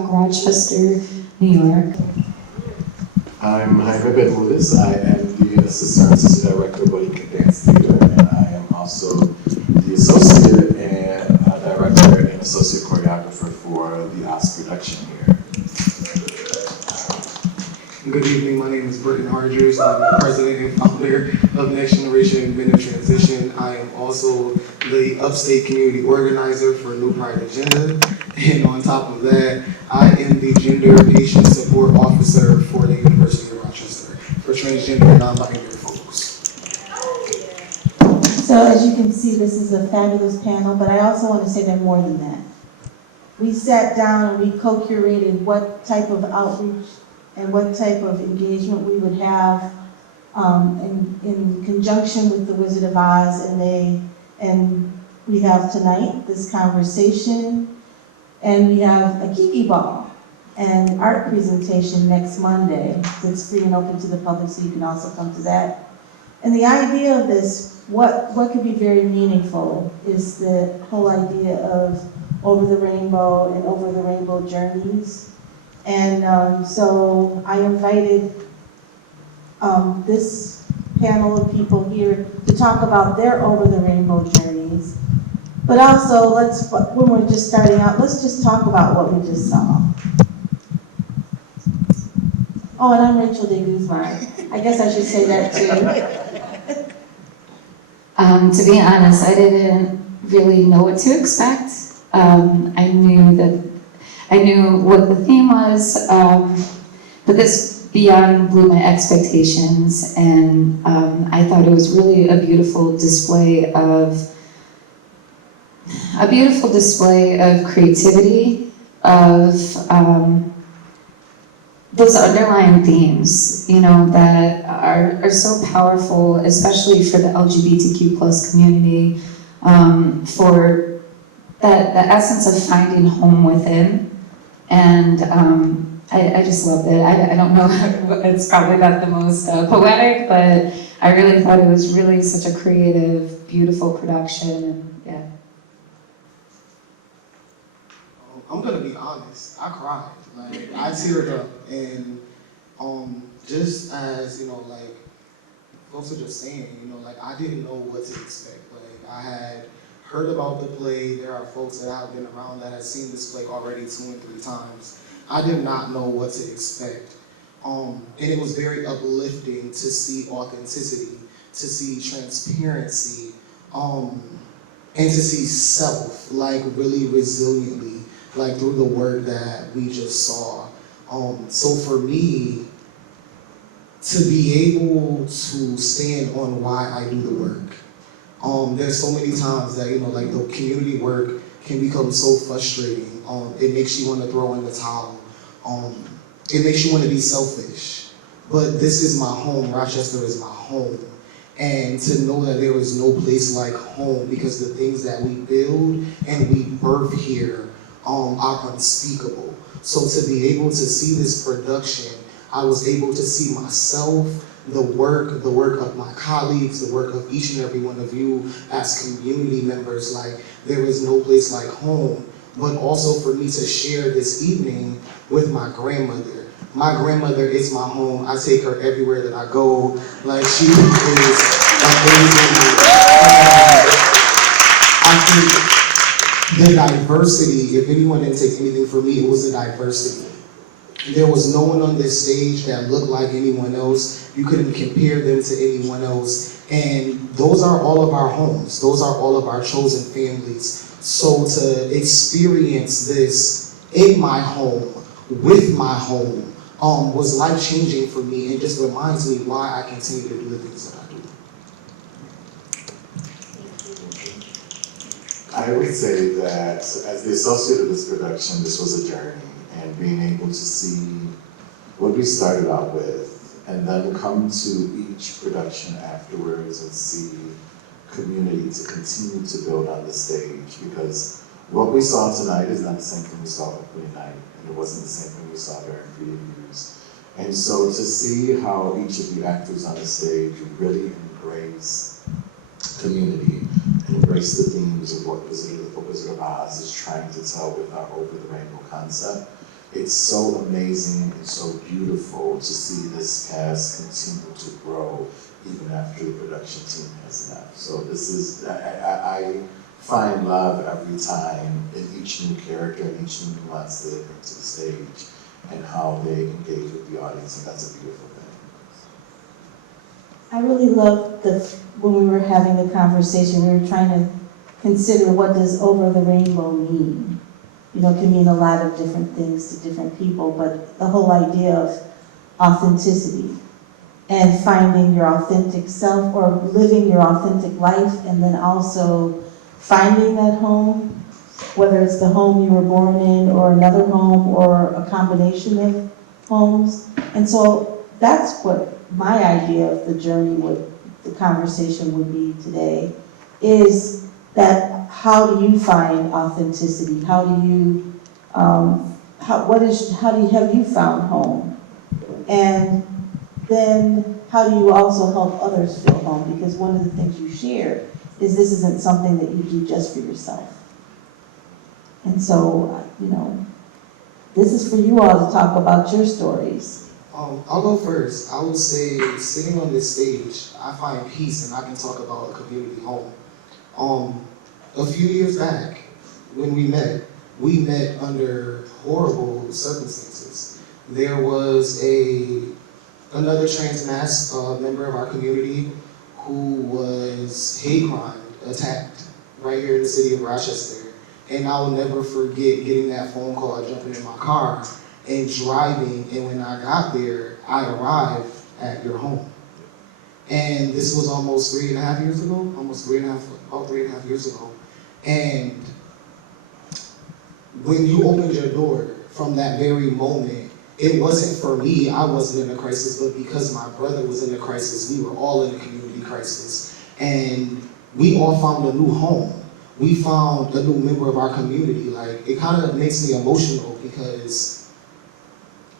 Woodstock, Rochester, New York. I'm Jayme Bermudez. I am the Assistant Artistic Director of Boriquen Dance Theatre, and I am also the Associate and Director and Associate Choreographer for the OSC production here. Good evening, my name is Brittan Hardgers. I'm the President and Founder of Next Generation Men of Transition. I am also the Upstate Community Organizer for New Pride Agenda. And on top of that, I am the Gender Patient Support Officer for the University of Rochester for transgender and non-binary folks. So as you can see, this is a fabulous panel, but I also want to say that more than that. We sat down and we co-curated what type of outreach and what type of engagement we would have in conjunction with the Wizard of Oz, and we have tonight this conversation, and we have a Kiki Ball and art presentation next Monday that's free and open to the public, so you can also come to that. And the idea of this, what could be very meaningful, is the whole idea of over the rainbow and over the rainbow journeys. And so I invited this panel of people here to talk about their over the rainbow journeys. But also, when we're just starting out, let's just talk about what we just saw. Oh, and I'm Rachel de Guzman. I guess I should say that too. To be honest, I didn't really know what to expect. I knew what the theme was, but this beyond blew my expectations, and I thought it was really a beautiful display of creativity, of those underlying themes, that are so powerful, especially for the LGBTQ+ community, for the essence of finding home within. And I just loved it. I don't know, it's probably not the most poetic, but I really thought it was really such a creative, beautiful production, and yeah. I'm gonna be honest, I cried. Like, I teared up, and just as, like folks are just saying, like, I didn't know what to expect. Like, I had heard about the play. There are folks that have been around that have seen this play already 2 and 3 times. I did not know what to expect. And it was very uplifting to see authenticity, to see transparency, and to see self, like, really resiliently, like, through the work that we just saw. So for me, to be able to stand on why I do the work, there's so many times that, like, the community work can become so frustrating. It makes you want to throw in the towel. It makes you want to be selfish. But this is my home. Rochester is my home. And to know that there is no place like home, because the things that we build and we birth here are unspeakable. So to be able to see this production, I was able to see myself, the work of my colleagues, the work of each and every one of you as community members. Like, there is no place like home. But also for me to share this evening with my grandmother. My grandmother is my home. I take her everywhere that I go. Like, she is amazing. I think the diversity, if anyone didn't take anything from me, it was the diversity. There was no one on this stage that looked like anyone else. You couldn't compare them to anyone else. And those are all of our homes. Those are all of our chosen families. So to experience this in my home, with my home, was life-changing for me, and just reminds me why I continue to do the things that I do. I would say that as the associate of this production, this was a journey, and being able to see what we started out with, and then come to each production afterwards and see community to continue to build on the stage, because what we saw tonight is not the same thing we saw at Queen Night, and it wasn't the same thing we saw during previews. And so to see how each of the actors on the stage really embrace community and embrace the themes of what Wizard of Oz is trying to tell with our Over the Rainbow concept it's so amazing and so beautiful to see this cast continue to grow even after the production team has left. So this is, I find love every time in each new character and each new nuance they bring to the stage and how they engage with the audience, and that's a beautiful thing. I really loved when we were having the conversation, we were trying to consider what does over the rainbow mean. You know, it can mean a lot of different things to different people, but the whole idea of authenticity and finding your authentic self or living your authentic life, and then also finding that home, whether it's the home you were born in or another home or a combination of homes. And so that's what my idea of the journey the conversation would be today, is that how do you find authenticity? How do you, have you found home? And then how do you also help others feel home? Because one of the things you shared is this isn't something that you do just for yourself. And so, this is for you all to talk about your stories. I'll go first. I would say, sitting on this stage, I find peace and I can talk about a community home. A few years back, when we met under horrible circumstances. There was another trans mass member of our community who was hate crime attacked right here in the city of Rochester. And I will never forget getting that phone call, jumping in my car and driving, and when I got there, I arrived at your home. And this was almost 3.5 years ago, about 3.5 years ago. And when you opened your door, from that very moment, it wasn't for me, I wasn't in a crisis, but because my brother was in a crisis, we were all in a community crisis. And we all found a new home. We found a new member of our community. Like, it kind of makes me emotional because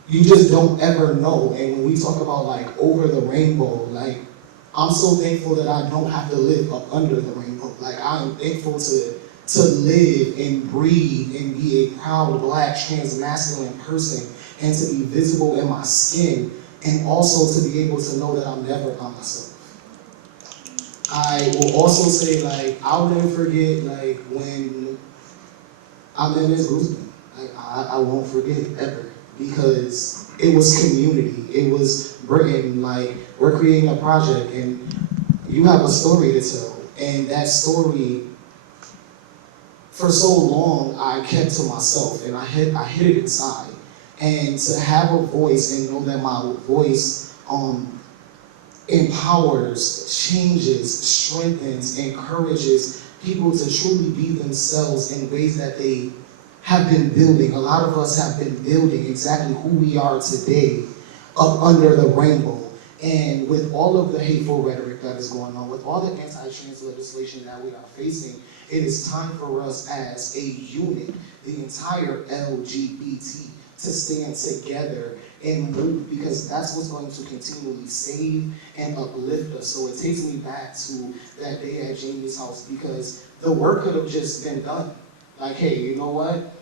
you just don't ever know. And when we talk about like over the rainbow, like, I'm so thankful that I don't have to live up under the rainbow. Like, I'm thankful to live and breathe and be a proud Black trans masculine person and to be visible in my skin, and also to be able to know that I'm never by myself. I will also say, like, I'll never forget, like, when I met Ms. Guzman. Like, I won't forget ever, because it was community. It was Brittan, like, we're creating a project and you have a story to tell. And that story, for so long, I kept to myself and I hid it inside. And to have a voice and know that my voice empowers, changes, strengthens, encourages people to truly be themselves in ways that they have been building. A lot of us have been building exactly who we are today up under the rainbow. And with all of the hateful rhetoric that is going on, with all the anti-trans legislation that we are facing, it is time for us as a unit, the entire LGBT, to stand together and move, because that's what's going to continually save and uplift us. So it takes me back to that day at Jayme's house, because the work could have just been done. Like, hey, you know what?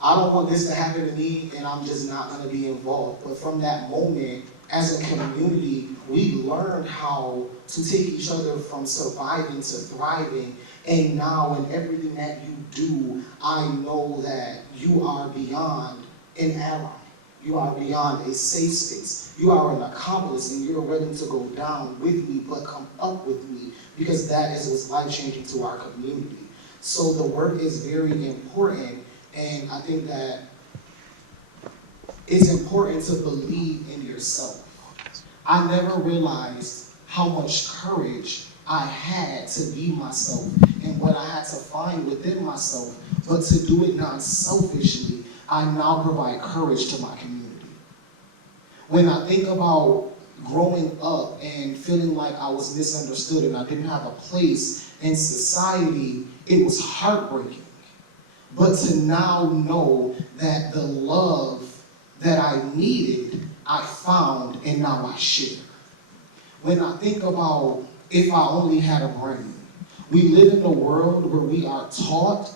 I don't want this to happen to me, and I'm just not gonna be involved. But from that moment, as a community, we learned how to take each other from surviving to thriving. And now in everything that you do, I know that you are beyond an ally. You are beyond a safe space. You are an accomplice, and you're ready to go down with me, but come up with me, because that is what's life-changing to our community. So the work is very important, and I think that it's important to believe in yourself. I never realized how much courage I had to be myself and what I had to find within myself, but to do it non-selfishly, I now provide courage to my community. When I think about growing up and feeling like I was misunderstood and I didn't have a place in society, it was heartbreaking. But to now know that the love that I needed, I found, and now I share. When I think about if I only had a brain, we live in a world where we are taught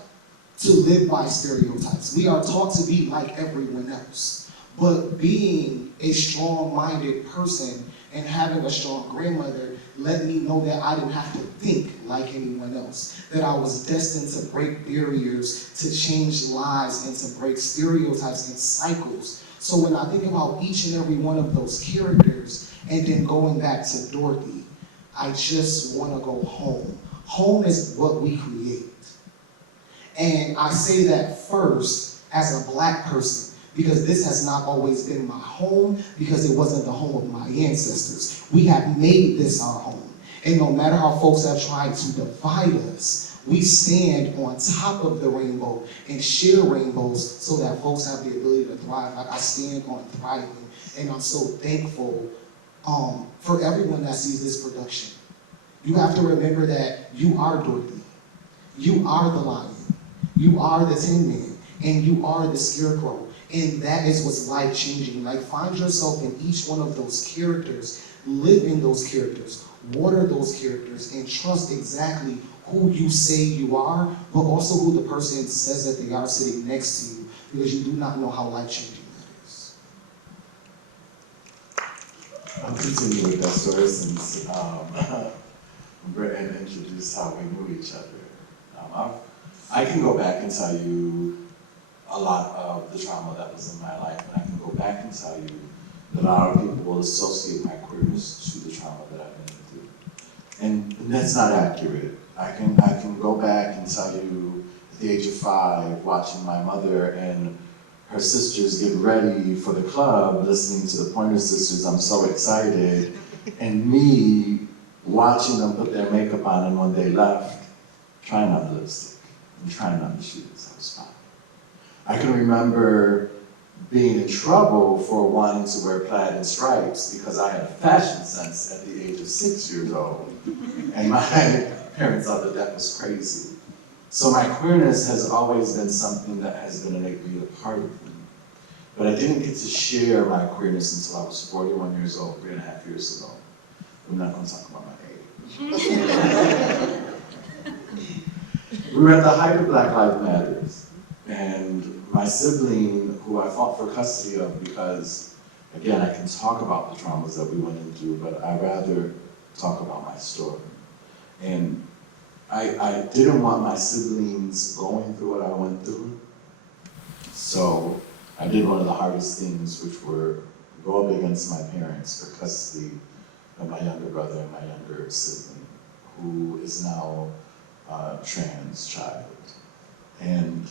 to live by stereotypes. We are taught to be like everyone else. But being a strong-minded person and having a strong grandmother let me know that I didn't have to think like anyone else, that I was destined to break barriers, to change lives, and to break stereotypes and cycles. So when I think about each and every one of those characters, and then going back to Dorothy, I just want to go home. Home is what we create. And I say that first as a Black person, because this has not always been my home, because it wasn't the home of my ancestors. We have made this our home. And no matter how folks have tried to divide us, we stand on top of the rainbow and share rainbows so that folks have the ability to thrive. Like, I stand on thriving, and I'm so thankful for everyone that sees this production. You have to remember that you are Dorothy, you are the lion, you are the Tin Man, and you are the Scarecrow. And that is what's life-changing. Like, find yourself in each one of those characters, live in those characters, water those characters, and trust exactly who you say you are, but also who the person says that they are sitting next to you, because you do not know how life-changing that is. I'll continue with that story since Brittan introduced how we knew each other. I can go back and tell you a lot of the trauma that was in my life, and I can go back and tell you that a lot of people will associate my queerness to the trauma that I've been through. And that's not accurate. I can go back and tell you at the age of 5, watching my mother and her sisters get ready for the club, listening to the Pointer Sisters, I'm so excited, and me watching them put their makeup on, and when they left, trying on lipstick and trying on the shoes. I was fine. I can remember being in trouble for wanting to wear plaid and stripes because I had a fashion sense at the age of 6 years old. And my parents thought that that was crazy. So my queerness has always been something that has been innately a part of me. But I didn't get to share my queerness until I was 41 years old, 3.5 years ago. We're not going to talk about my age. We were at the height of Black Lives Matter. And my sibling, who I fought for custody of because, again, I can talk about the traumas that we went into, but I'd rather talk about my story. And I didn't want my siblings going through what I went through. So I did one of the hardest things, which were go up against my parents for custody of my younger brother and my younger sibling, who is now a trans child. And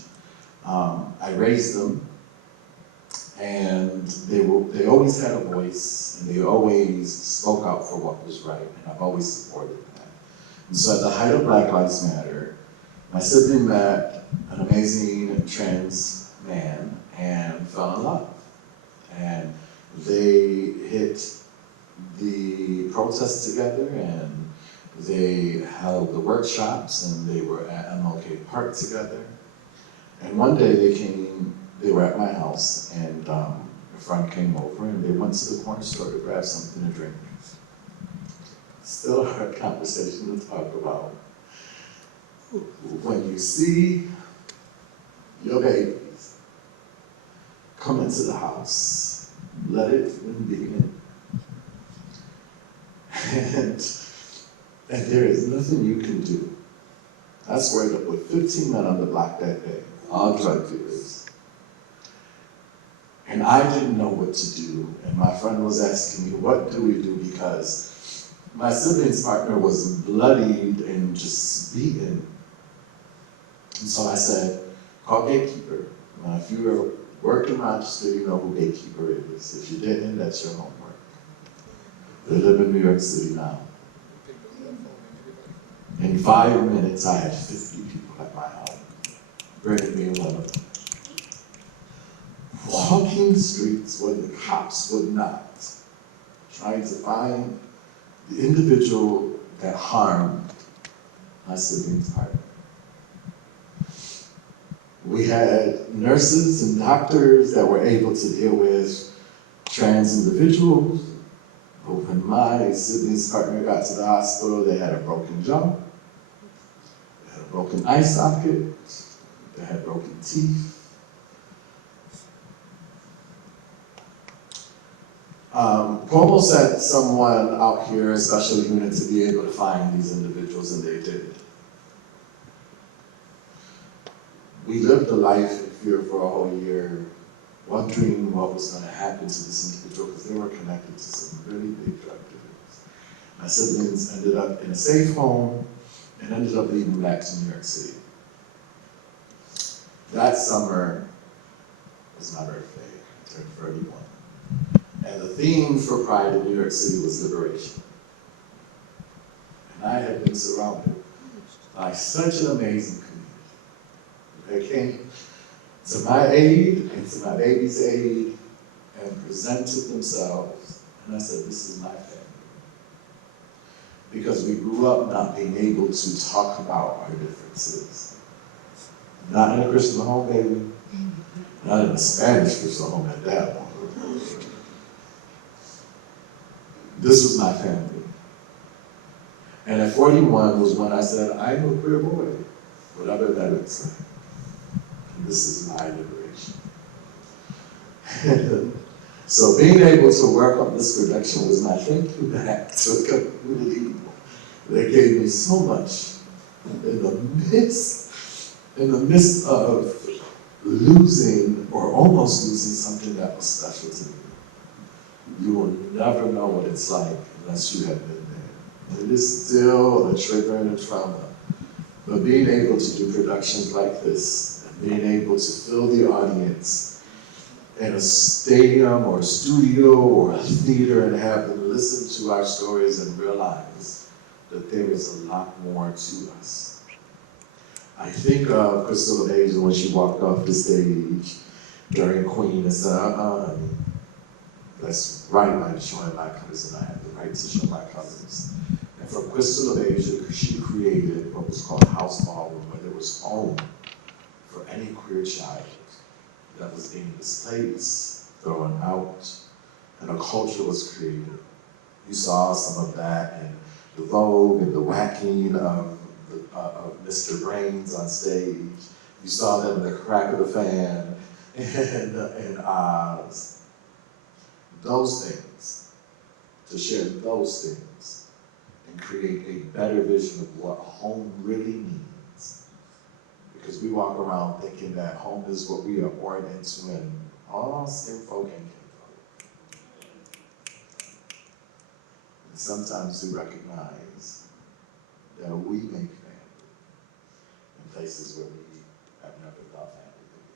I raised them, and they always had a voice, and they always spoke out for what was right, and I've always supported that. And so at the height of Black Lives Matter, my sibling met an amazing trans man and fell in love. And they hit the protests together, and they held the workshops, and they were at MLK Park together. And one day they were at my house, and a friend came over, and they went to the corner store to grab something to drink. Still a hard conversation to talk about. When you see your babies come into the house, let it be in. And there is nothing you can do. I squared up with 15 men on the block that day, all drug dealers. And I didn't know what to do. And my friend was asking me, what do we do? Because my sibling's partner was bloodied and just beaten. And so I said, call Gatekeeper. Now, if you worked in Rochester, you know who Gatekeeper is. If you didn't, that's your homework. They live in New York City now. In 5 minutes, I had 50 people at my house. Brittan being one of them. Walking the streets where the cops would not, trying to find the individual that harmed my sibling's partner. We had nurses and doctors that were able to deal with trans individuals, but when my sibling's partner got to the hospital, they had a broken jaw, they had a broken eye socket, They had broken teeth. Cuomo sent someone out here, a special unit, to be able to find these individuals, and they did. We lived a life in fear for a whole year, wondering what was going to happen to this individual, because they were connected to some really big drug dealers. My siblings ended up in a safe home and ended up leaving back to New York City. That summer was my birthday. I turned 31. And the theme for Pride in New York City was liberation. And I had been surrounded by such an amazing community. They came to my aid and to my baby's aid and presented themselves. And I said, this is my family. Because we grew up not being able to talk about our differences. Not in a Christian home, baby. Not in a Spanish Christian home at that one. This was my family. And at 41 was when I said, I'm a queer boy, whatever that looks like. And this is my liberation. And so being able to work on this production was my thank you back to a community that gave me so much in the midst of losing or almost losing something that was special to me. You will never know what it's like unless you have been there. It is still a trigger and a trauma. But being able to do productions like this, and being able to fill the audience in a stadium or a studio or a theater and have them listen to our stories and realize that there is a lot more to us. I think of Crystal LeMay when she walked off the stage during Queen and said, that's right, I'm showing my colors, and I have the right to show my colors. And from Crystal LeMay, she created what was called House Ballroom, where there was home for any queer child that was being displaced, thrown out, and a culture was created. You saw some of that in the Vogue and the whacking of Mr. Brains on stage. You saw them in the Crack of the Fan and Oz. Those things, to share those things and create a better vision of what home really means. Because we walk around thinking that home is what we are born into, and all skin folk and kinfolk. And sometimes we recognize that we make family in places where we have never thought family could be.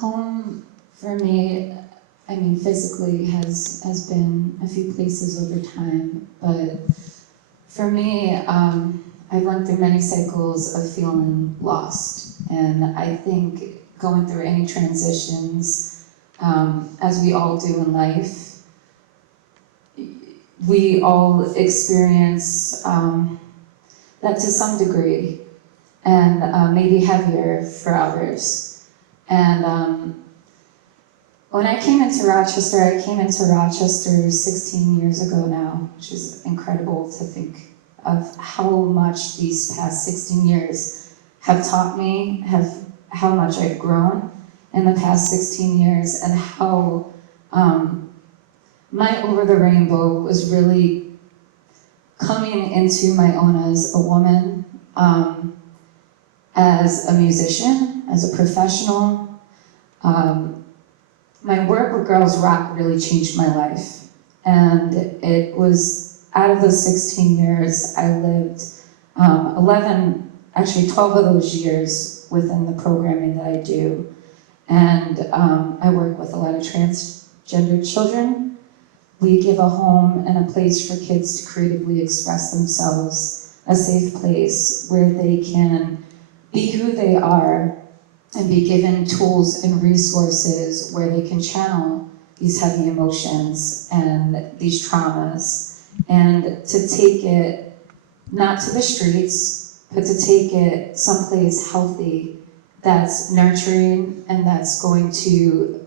Home, for me, I mean, physically has been a few places over time, but for me, I've went through many cycles of feeling lost, and I think going through any transitions, as we all do in life, we all experience that to some degree, and maybe heavier for others. And when I came into Rochester 16 years ago now, which is incredible to think of how much these past 16 years have taught me, how much I've grown in the past 16 years, and how my Over the Rainbow was really coming into my own as a woman, as a musician, as a professional. My work with Girls Rock really changed my life. And it was, out of those 16 years, I lived 12 of those years within the programming that I do. And I work with a lot of transgender children. We give a home and a place for kids to creatively express themselves, a safe place where they can be who they are and be given tools and resources where they can channel these heavy emotions and these traumas, and to take it not to the streets, but to take it someplace healthy that's nurturing and that's going to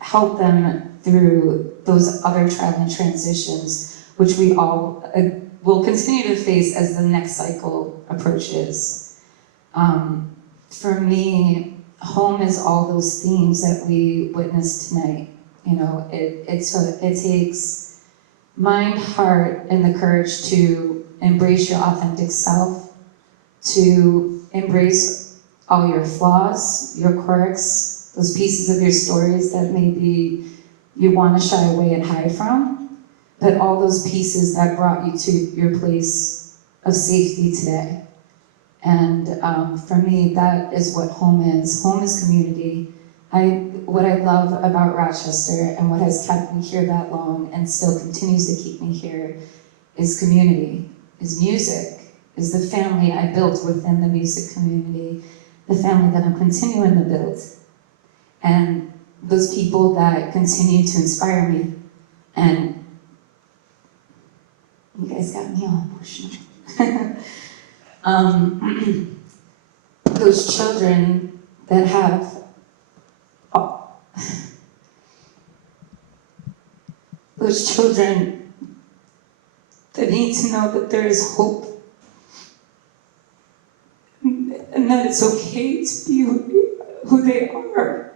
help them through those other traveling transitions which we all will continue to face as the next cycle approaches. For me, home is all those themes that we witnessed tonight. You know, it takes mind, heart, and the courage to embrace your authentic self, to embrace all your flaws, your quirks, those pieces of your stories that maybe you want to shy away and hide from, but all those pieces that brought you to your place of safety today. And for me, that is what home is. Home is community. What I love about Rochester and what has kept me here that long and still continues to keep me here is community, is music, is the family I built within the music community, the family that I'm continuing to build, and those people that continue to inspire me. And you guys got me all emotional. Those children that have those children that need to know that there is hope and that it's okay to be who they are,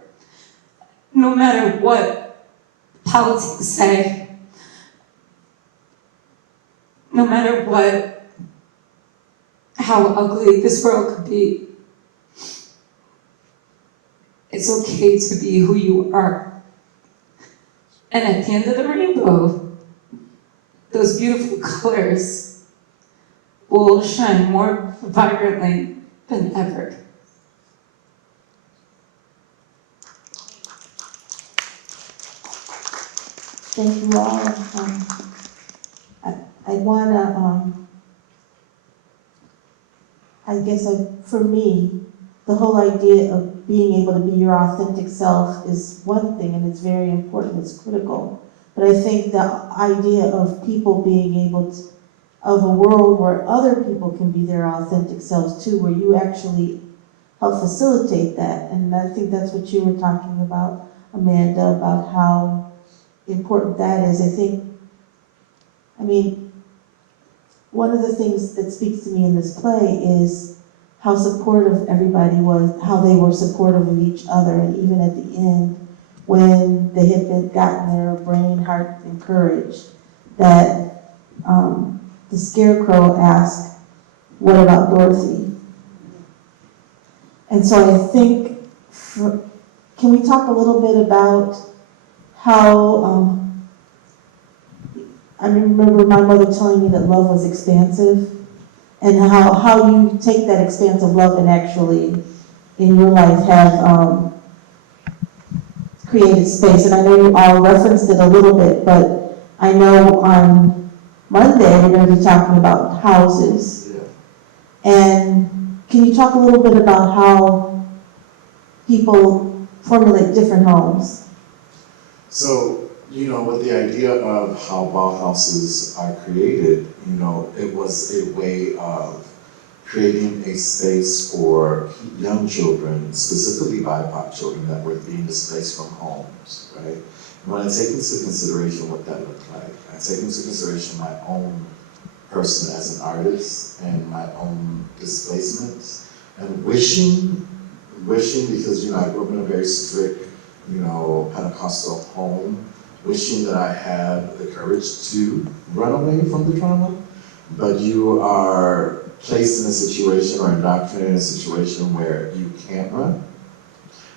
no matter what politics say, no matter how ugly this world could be. It's okay to be who you are. And at the end of the rainbow, those beautiful colors will shine more vibrantly than ever. Thank you all. I wanna, for me, the whole idea of being able to be your authentic self is one thing, and it's very important, it's critical. But I think the idea of people being able to, of a world where other people can be their authentic selves too, where you actually help facilitate that. And I think that's what you were talking about, Amanda, about how important that is. One of the things that speaks to me in this play is how supportive everybody was, how they were supportive of each other, and even at the end, when they had gotten their brain, heart, and courage, that the Scarecrow asked, "What about Dorothy?" And so I think, can we talk a little bit about how, I remember my mother telling me that love was expansive, and how you take that expansive love and actually, in your life, have created space. And I know you all referenced it a little bit, but I know on Monday we're going to be talking about houses. Yeah. And can you talk a little bit about how people formulate different homes? So, with the idea of how Bauhauses are created, it was a way of creating a space for young children, specifically BIPOC children that were being displaced from homes, right? And when I take into consideration what that looked like, I take into consideration my own person as an artist and my own displacement, and wishing because, I grew up in a very strict, Pentecostal home, wishing that I had the courage to run away from the trauma, but you are placed in a situation or indoctrinated in a situation where you can't run.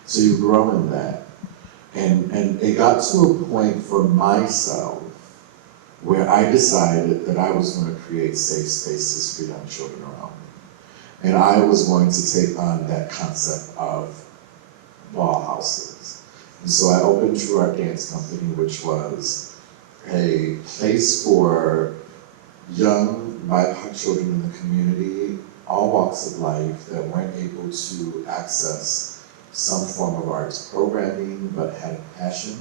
So you grow in that. And it got to a point for myself where I decided that I was going to create safe spaces for young children around me. And I was going to take on that concept of Bauhauses. And so I opened True Art Dance Company, which was a place for young BIPOC children in the community, all walks of life, that weren't able to access some form of arts programming, but had a passion,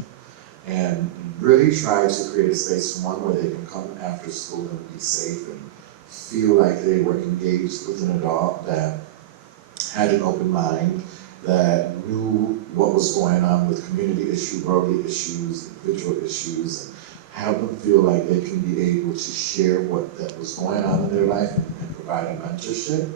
and really tried to create a space, one, where they can come after school and be safe and feel like they were engaged with an adult that had an open mind, that knew what was going on with community issues, worldly issues, individual issues, and help them feel like they can be able to share what that was going on in their life and provide a mentorship,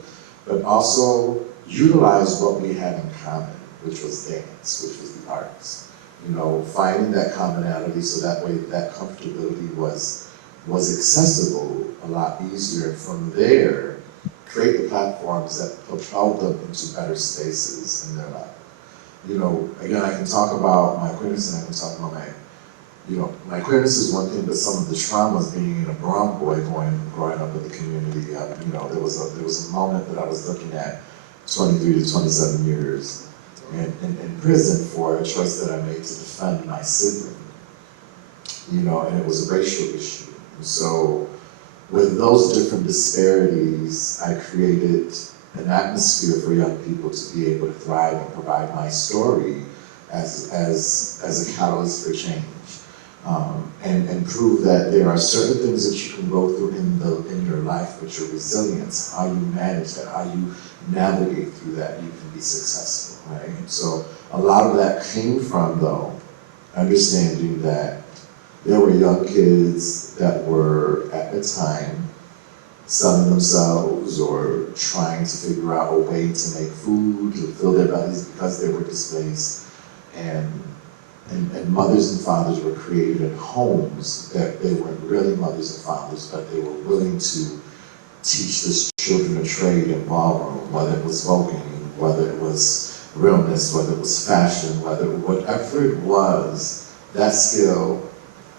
but also utilize what we had in common, which was dance, which was the arts. You know, finding that commonality so that way that comfortability was accessible a lot easier. From there, create the platforms that propelled them into better spaces in their life. You know, again, I can talk about my queerness and I can talk about my queerness is one thing, but some of the traumas being a brown boy growing up in the community, there was a moment that I was looking at 23 to 27 years in prison for a choice that I made to defend my sibling, and it was a racial issue. And so with those different disparities, I created an atmosphere for young people to be able to thrive and provide my story as a catalyst for change. And prove that there are certain things that you can go through in your life, but your resilience, how you manage that, how you navigate through that, you can be successful, right? And so a lot of that came from, though, understanding that there were young kids that were, at the time, selling themselves or trying to figure out a way to make food, to fill their bellies because they were displaced. And mothers and fathers were created in homes that they weren't really mothers and fathers, but they were willing to teach the children a trade in ballroom, whether it was voguing, whether it was realness, whether it was fashion, whatever it was, that skill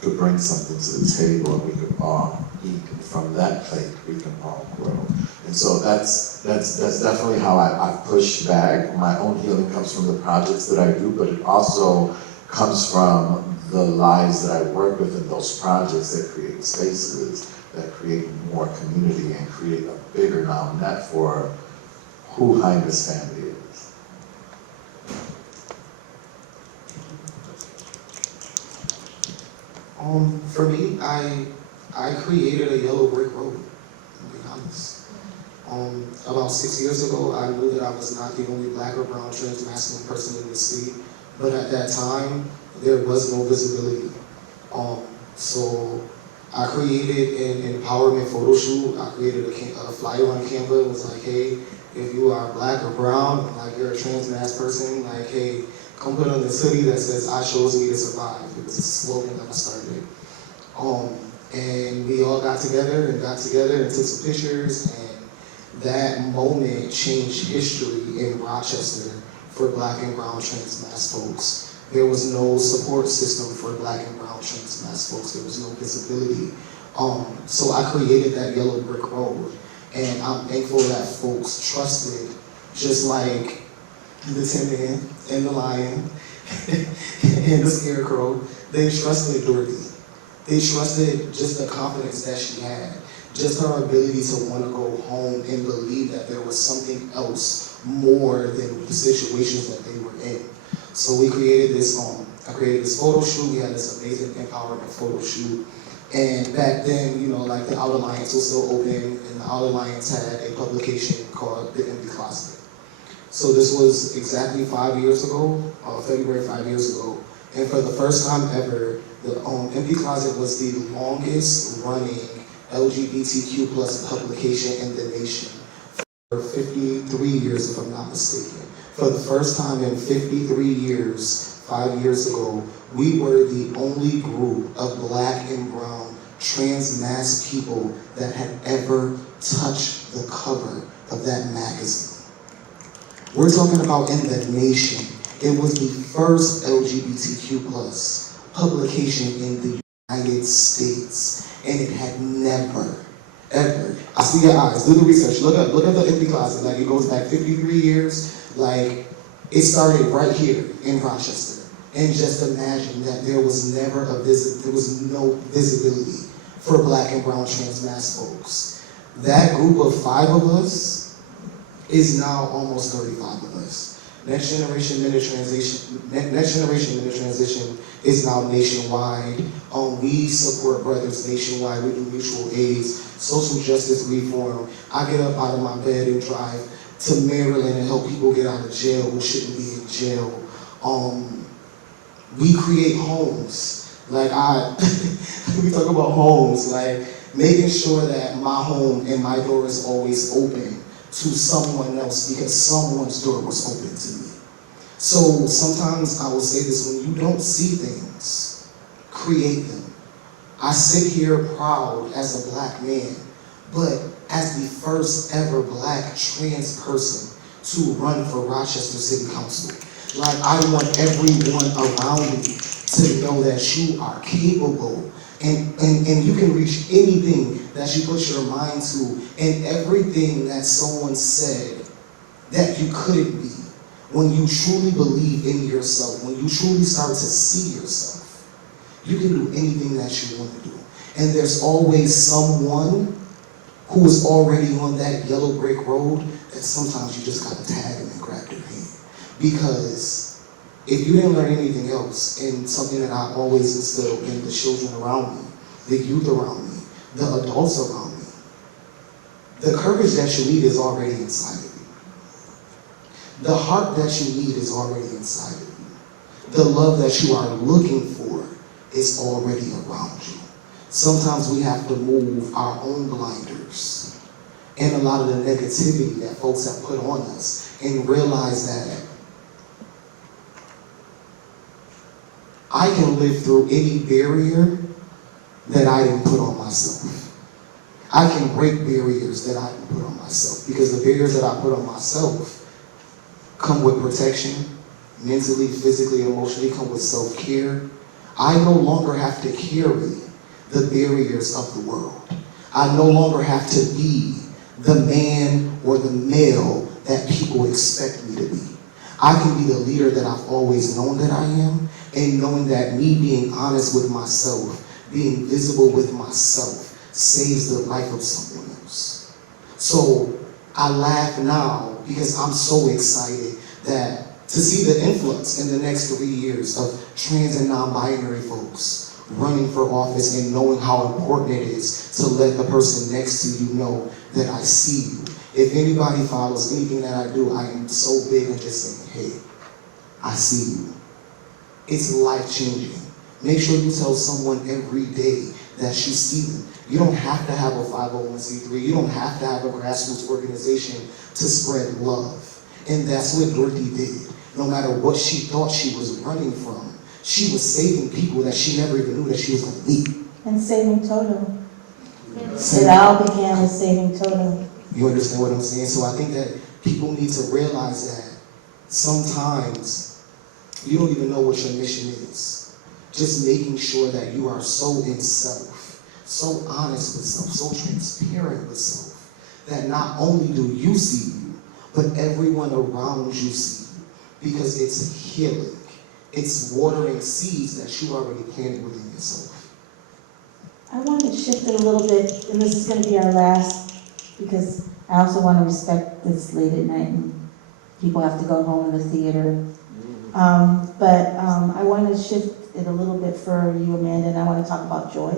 could bring something to the table and we could all eat. And from that plate, we can all grow. And so that's definitely how I push back. My own healing comes from the projects that I do, but it also comes from the lives that I work with in those projects that create spaces, that create more community and create a bigger now net for who Jayme's family is. For me, I created a yellow brick road, to be honest. About 6 years ago, I knew that I was not the only black or brown trans masculine person in the city, but at that time, there was no visibility. So I created an empowerment photo shoot. I created a flyer on Canva. It was like, hey, if you are black or brown, like you're a trans mass person, like, hey, come put on this hoodie that says, I chose me to survive. It was a slogan that I started. And we all got together and took some pictures, and that moment changed history in Rochester for black and brown trans mass folks. There was no support system for black and brown trans mass folks. There was no visibility. So I created that yellow brick road, and I'm thankful that folks trusted, just like the Tin Man and the Lion and the Scarecrow. They trusted Dorothy. They trusted just the confidence that she had, just her ability to want to go home and believe that there was something else more than the situations that they were in. So we created this, I created this photo shoot. We had this amazing empowerment photo shoot. And back then, like the Outer Alliance was still open, and the Outer Alliance had a publication called The Empty Closet. So this was exactly 5 years ago, February 5 years ago. And for the first time ever, the Empty Closet was the longest running LGBTQ plus publication in the nation for 53 years, if I'm not mistaken. For the first time in 53 years, 5 years ago, we were the only group of black and brown trans mass people that had ever touched the cover of that magazine. We're talking about in the nation. It was the first LGBTQ plus publication in the United States, and it had never, ever, I see your eyes, do the research, look at the Empty Closet, like it goes back 53 years, like it started right here in Rochester. And just imagine that there was never there was no visibility for black and brown trans mass folks. That group of 5 of us is now almost 35 of us. Next Generation Men in Transition is now nationwide. We support brothers nationwide. We do mutual aids, social justice reform. I get up out of my bed and drive to Maryland and help people get out of jail who shouldn't be in jail. We create homes Like we talk about homes, like making sure that my home and my door is always open to someone else because someone's door was open to me. So sometimes I will say this, when you don't see things, create them. I sit here proud as a black man, but as the first ever black trans person to run for Rochester City Council. Like, I want everyone around me to know that you are capable and you can reach anything that you put your mind to, and everything that someone said that you couldn't be. When you truly believe in yourself, when you truly start to see yourself, you can do anything that you want to do. And there's always someone who is already on that yellow brick road that sometimes you just gotta tag them and grab their hand. Because if you didn't learn anything else, and something that I always instill in the children around me, the youth around me, the adults around me, the courage that you need is already inside of you. The heart that you need is already inside of you. The love that you are looking for is already around you. Sometimes we have to move our own blinders and a lot of the negativity that folks have put on us and realize that I can live through any barrier that I didn't put on myself. I can break barriers that I didn't put on myself, because the barriers that I put on myself come with protection, mentally, physically, emotionally, come with self-care. I no longer have to carry the barriers of the world. I no longer have to be the man or the male that people expect me to be. I can be the leader that I've always known that I am, and knowing that me being honest with myself, being visible with myself, saves the life of someone else. So I laugh now because I'm so excited that to see the influx in the next 3 years of trans and non-binary folks running for office and knowing how important it is to let the person next to you know that I see you. If anybody follows anything that I do, I am so big on just saying, hey, I see you. It's life-changing. Make sure you tell someone every day that you see them. You don't have to have a 501c3. You don't have to have a grassroots organization to spread love. And that's what Dorothy did. No matter what she thought she was running from, she was saving people that she never even knew that she was going to meet. And saving Toto. It all began with saving Toto. You understand what I'm saying? So I think that people need to realize that sometimes you don't even know what your mission is. Just making sure that you are so in self, so honest with self, so transparent with self, that not only do you see you, but everyone around you see you. Because it's healing. It's watering seeds that you already planted within yourself. I want to shift it a little bit, and this is going to be our last, because I also want to respect this late at night and people have to go home in the theater. But I want to shift it a little bit for you, Amanda, and I want to talk about joy.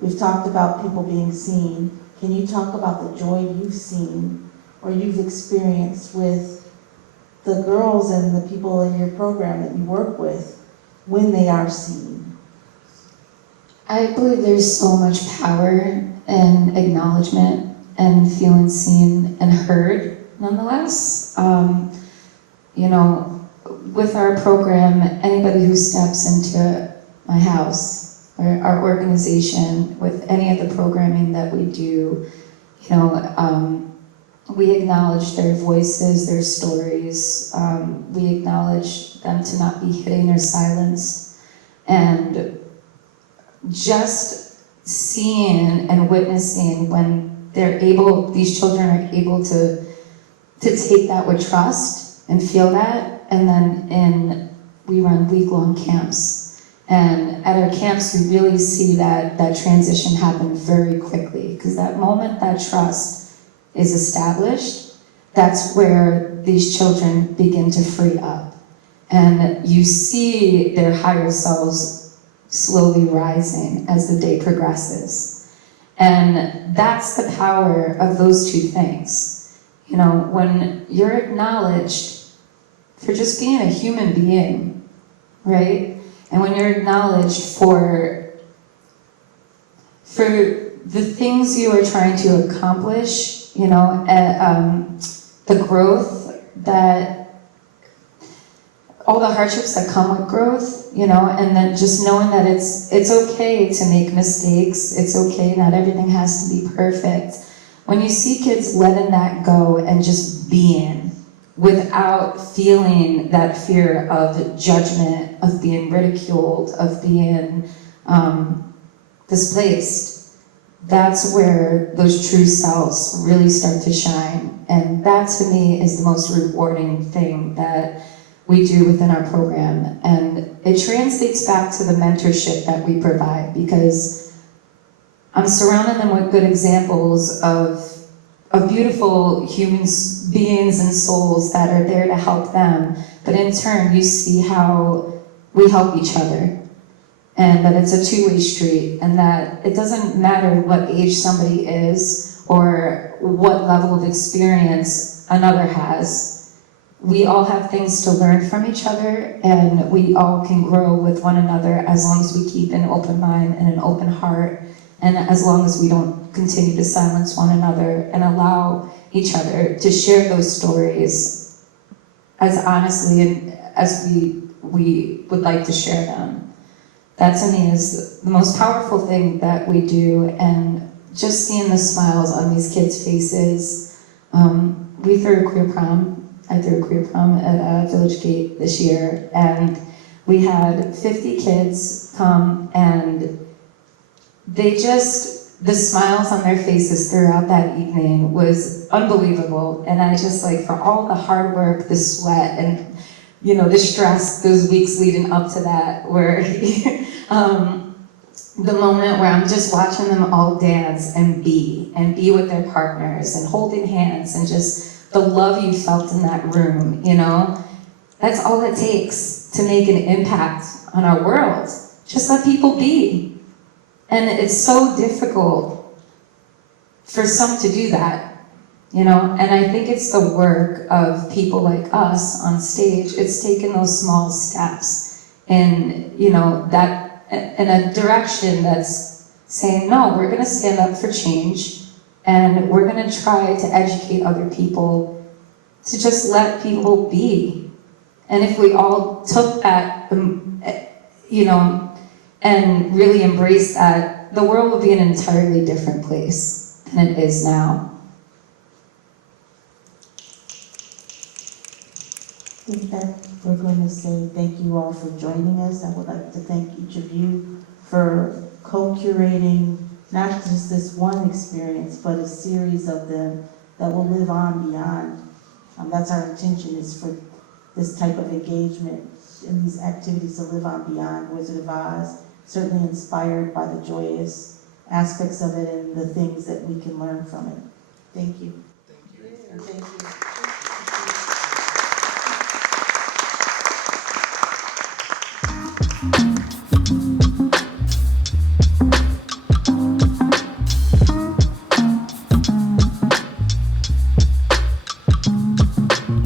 We've talked about people being seen. Can you talk about the joy you've seen or you've experienced with the girls and the people in your program that you work with when they are seen? I believe there's so much power in acknowledgement and feeling seen and heard, nonetheless. You know, with our program, anybody who steps into my house or our organization with any of the programming that we do, you know, we acknowledge their voices, their stories. We acknowledge them to not be hidden or silenced. And just seeing and witnessing when these children are able to take that with trust and feel that. And then we run week-long camps. And at our camps, we really see that transition happen very quickly, because that moment that trust is established, that's where these children begin to free up. And you see their higher selves slowly rising as the day progresses. And that's the power of those two things. You know, when you're acknowledged for just being a human being, right? And when you're acknowledged for the things you are trying to accomplish, you know, the growth that, all the hardships that come with growth, you know, and then just knowing that it's okay to make mistakes, it's okay, not everything has to be perfect. When you see kids letting that go and just being, without feeling that fear of judgment, of being ridiculed, of being displaced, that's where those true selves really start to shine. And that to me is the most rewarding thing that we do within our program. And it translates back to the mentorship that we provide, because I'm surrounding them with good examples of beautiful human beings and souls that are there to help them. But in turn, you see how we help each other, and that it's a two-way street, and that it doesn't matter what age somebody is or what level of experience another has. We all have things to learn from each other, and we all can grow with one another as long as we keep an open mind and an open heart, and as long as we don't continue to silence one another and allow each other to share those stories as honestly and as we would like to share them. That to me is the most powerful thing that we do, and just seeing the smiles on these kids' faces. We threw a queer prom. I threw a queer prom at Village Gate this year, and we had 50 kids come, and they just, the smiles on their faces throughout that evening was unbelievable. And I just, like, for all the hard work, the sweat, and, you know, the stress those weeks leading up to that, where the moment where I'm just watching them all dance and be with their partners and holding hands, and just the love you felt in that room, you know, that's all it takes to make an impact on our world. Just let people be. And it's so difficult for some to do that, you know, and I think it's the work of people like us on stage. It's taking those small steps in, you know, that in a direction that's saying, no, we're gonna stand up for change, and we're gonna try to educate other people to just let people be. And if we all took that, you know, and really embrace that, the world would be an entirely different place than it is now. With that, we're going to say thank you all for joining us. I would like to thank each of you for co-curating not just this one experience, but a series of them that will live on beyond. That's our intention, is for this type of engagement and these activities to live on beyond Wizard of Oz, certainly inspired by the joyous aspects of it and the things that we can learn from it. Thank you. Thank you. Thank you.